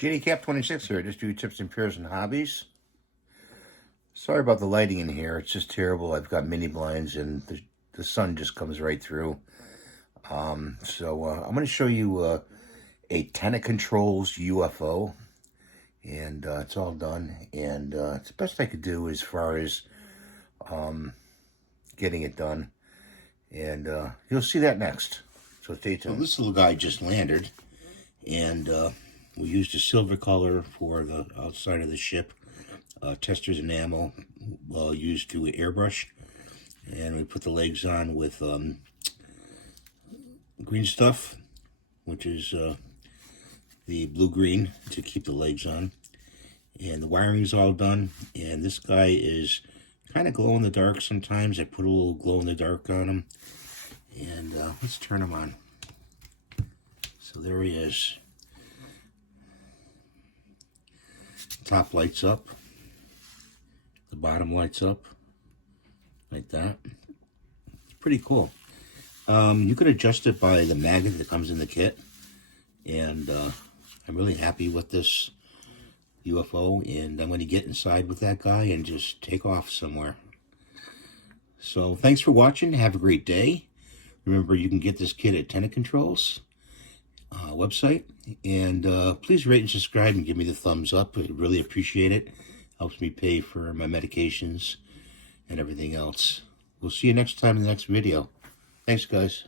JDCap26 here, just do tips and pairs and hobbies. Sorry about the lighting in here, it's just terrible. I've got mini blinds and the sun just comes right through. I'm going to show you a Tenant Controls UFO, and it's all done, and it's the best I could do as far as getting it done, and you'll see that next, so stay tuned. So this little guy just landed, and we used a silver color for the outside of the ship, testers and ammo used to airbrush, and we put the legs on with green stuff, which is the blue-green to keep the legs on, and the wiring's all done, and this guy is kind of glow in the dark sometimes. I put a little glow in the dark on him, and let's turn him on. So there he is. Top lights up, the bottom lights up like that. Pretty cool. You could adjust it by the magnet that comes in the kit, and I'm really happy with this UFO, and I'm going to get inside with that guy and just take off somewhere. So thanks for watching. Have a great day. Remember, you can get this kit at Tenant Controls website, and please rate and subscribe and give me the thumbs up. I really appreciate it. Helps me pay for my medications and everything else. We'll see you next time in the next video. Thanks, guys.